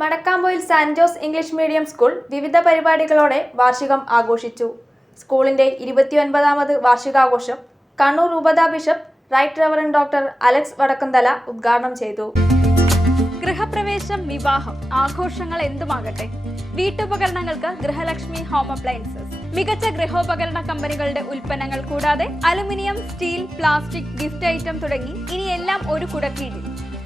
മടക്കാമ്പോയിൽ Saint Jose English medium school വിവിധ പരിപാടികളോടെ വാർഷികം ആഘോഷിച്ചു. സ്കൂളിന്റെ ഇരുപത്തിയൊൻപതാമത് വാർഷികാഘോഷം Kannur ഉപതാ bishop right reverend doctor Alex Vadakkumthala ഉദ്ഘാടനം ചെയ്തു. ഗൃഹപ്രവേശം വിവാഹം ആഘോഷങ്ങൾ എന്തുമാകട്ടെ? വീട്ടുപകരണങ്ങൾക്ക് ഗൃഹലക്ഷ്മി ഹോം അപ്ലയൻസസ്. മികച്ച ഗൃഹോപകരണ കമ്പനികളുടെ ഉൽപ്പന്നങ്ങൾ കൂടാതെ aluminium steel plastic gift item തുടങ്ങി ഇനിയെല്ലാം ഒരു കുടക്കീഴിൽ.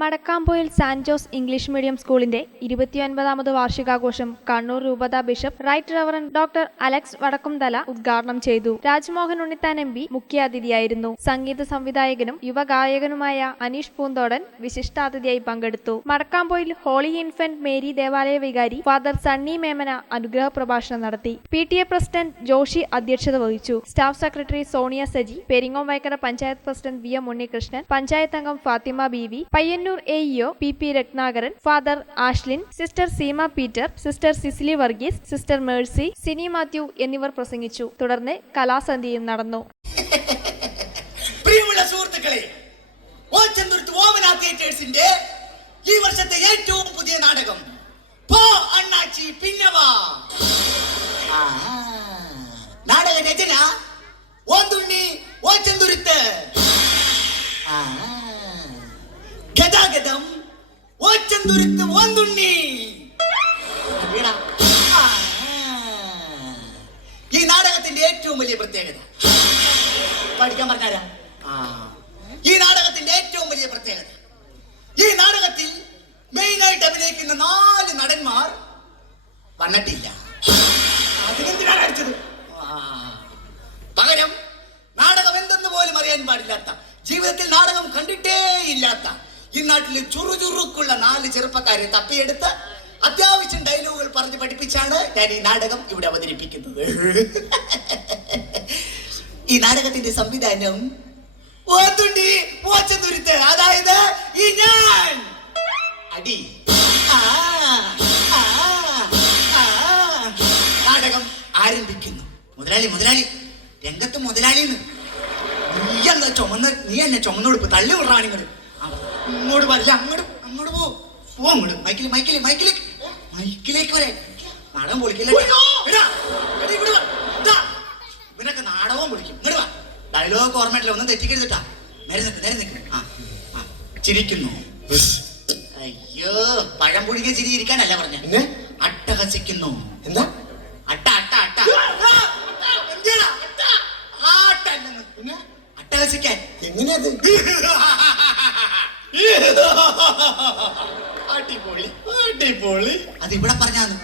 മടക്കാമ്പോയിൽ സാന്റ് ജോസ് ഇംഗ്ലീഷ് മീഡിയം സ്കൂളിന്റെ ഇരുപത്തിയൊൻപതാമത് വാർഷികാഘോഷം കണ്ണൂർ രൂപത bishop right reverend doctor Alex Vadakkumthala ഉദ്ഘാടനം ചെയ്തു. രാജ്മോഹൻ ഉണ്ണിത്താൻ എം പി മുഖ്യാതിഥിയായിരുന്നു. സംഗീത സംവിധായകനും യുവഗായകനുമായ അനീഷ് പൂന്തോടൻ വിശിഷ്ടാതിഥിയായി പങ്കെടുത്തു. മടക്കാമ്പോയിൽ ഹോളി ഇൻഫന്റ് മേരി ദേവാലയ വികാരി ഫാദർ സണ്ണി മേമന അനുഗ്രഹ പ്രഭാഷണം നടത്തി. P T A president Joshy അധ്യക്ഷത വഹിച്ചു. Staff secretary Sonia Saji Peringome Vayakkara panchayat president V M Unnikrishnan panchayat അംഗം Fathima B V Payyanur A EO P P Ratnakaran father Ashlin sister Seema Peter sister Cicily Varghese sister Mercy Sini Mathew എന്നിവർ പ്രസംഗിച്ചു. തുടർന്ന് കലാസന്ധിയും നടന്നു. പ്രിയമുള്ള സുഹൃത്തുക്കളെ ഓച്ചന്തുരുത്ത് ഓമന ഈ വർഷത്തെ ഏറ്റവും പുതിയ നാടകം പോ അണ്ണാച്ചി പിന്നവാ. നാടക രചന ഓന്തുണ്ണി ഓച്ചന്തുരുത്ത്. ഗതാഗതം ഓച്ചന്തുരുത്ത് ഓന്തുണ്ണി. ഈ നാടകത്തിന്റെ ഏറ്റവും വലിയ പ്രത്യേകത. പഠിക്കാൻ പറഞ്ഞാരാ? ആ. ഈ നാട്ടിലെ ചുറുചുറുക്കുള്ള നാല് ചെറുപ്പക്കാരെ തപ്പിയെടുത്ത് അത്യാവശ്യം ഡയലോഗുകൾ പറഞ്ഞ് പഠിപ്പിച്ചാണ് ഞാൻ ഈ നാടകം ഇവിടെ അവതരിപ്പിക്കുന്നത്. ഈ നാടകത്തിന്റെ സംവിധാനം ഓത്തുണ്ടി ഓച്ചന്തുരുത്ത് അതായത് ഈ ഞാൻ. അടി. നാടകം ആരംഭിക്കുന്നു. മുതലാളി മുതലാളി. രംഗത്ത് മുതലാളിന്ന്. നീ എന്ന ചുമന്ന് നീ എന്നെ ചുമന്നുകൊടുപ്പ്. തള്ളി വിടറാണ് ഇങ്ങോട്ട് ആ, അങ്ങോട്ട് അങ്ങോട്ട് പോ. പോ അങ്ങോട്ട്. മൈക്കിൽ മൈക്കിൽ മൈക്കിലേക്ക് മൈക്കിലേക്ക് വരെ. നാടകം പൊളിക്കില്ല. ഇവനൊക്കെ നാടകവും പൊളിക്കും. ഇങ്ങോട്ട് വാ. ഡയലോഗ് ഓർമ്മയിട്ടില്ല ഒന്നും തെറ്റിക്കരുതിട്ടാ. നേരെ നിൽക്ക് നേരെ നിൽക്ക് ആ ആ. ചിരിക്കുന്നു. അയ്യോ പഴം പുഴുകിയ ചിരി ഇരിക്കാനല്ല പറഞ്ഞ. അട്ടഹസിക്കുന്നു. എന്താ? അട്ട അട്ട അട്ട? അട്ട. അട്ടഹസിക്കാൻ. എങ്ങനെയത് അടിപൊളി അടിപൊളി. അത് ഇവിടെ പറഞ്ഞാന്ന്.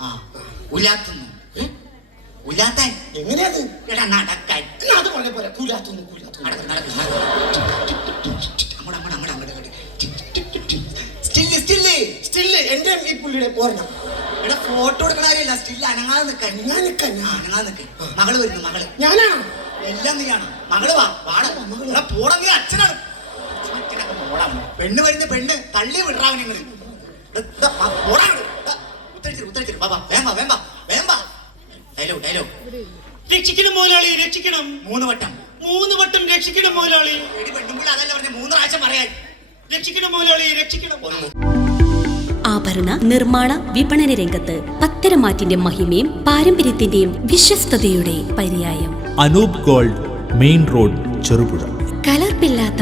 ആ ഉലാത്തുന്നു? ഉലാത്താൻ. എങ്ങനെയത്? എടാ നടക്കാൻ. അത് പോലെ പോലെ. കൂലാത്തുന്നു കൂലാത്തുന്നു നടക്ക് നടക്ക്. അങ്ങോട്ട് അങ്ങോട്ട് അങ്ങോട്ട് അങ്ങോട്ട് സ്റ്റില്ല് സ്റ്റില്ല് എന്റെ ഈ പുള്ളിയുടെ പോരണം എടാ ഫോട്ടോ എടുക്കണ കാര്യമില്ല. സ്റ്റില്ല് അനങ്ങാതെ നിൽക്കാൻ ഞാൻ അനങ്ങാതെ മകൾ വരുന്നു മകൾ. ഞാനാണോ? എല്ലാം നീയാണോ? മകൾ വാ വാടാ. എടാ പോടാ നീ അച്ഛനാണ്. പോടാ പെണ്ണ് വരുന്ന പെണ്ണ് തള്ളി വിടാ നിങ്ങൾ പോടാ ഉത്തരിച്ചിട്ട് ഉത്തരിച്ചിട്ട് വാ വാ വേം വാ വേം വാ വേം വാ ഡയലോഗ് ഡയലോഗ്. രക്ഷിക്കണം മുതലാളി രക്ഷിക്കണം. മൂന്ന് വട്ടം. മൂന്ന് വട്ടം രക്ഷിക്കണം മുതലാളി എടി പെണ്ണും അതല്ല പറഞ്ഞ മൂന്ന് പ്രാവശ്യം പറയാൻ. രക്ഷിക്കണം മുതലാളി രക്ഷിക്കണം. ആഭരണ നിർമ്മാണ വിപണന രംഗത്ത് പത്തരമാറ്റിന്റെ മഹിമയും പാരമ്പര്യത്തിന്റെയും വിശ്വസ്തയുടെ പര്യായം. Anoop gold main road Cherupuzha.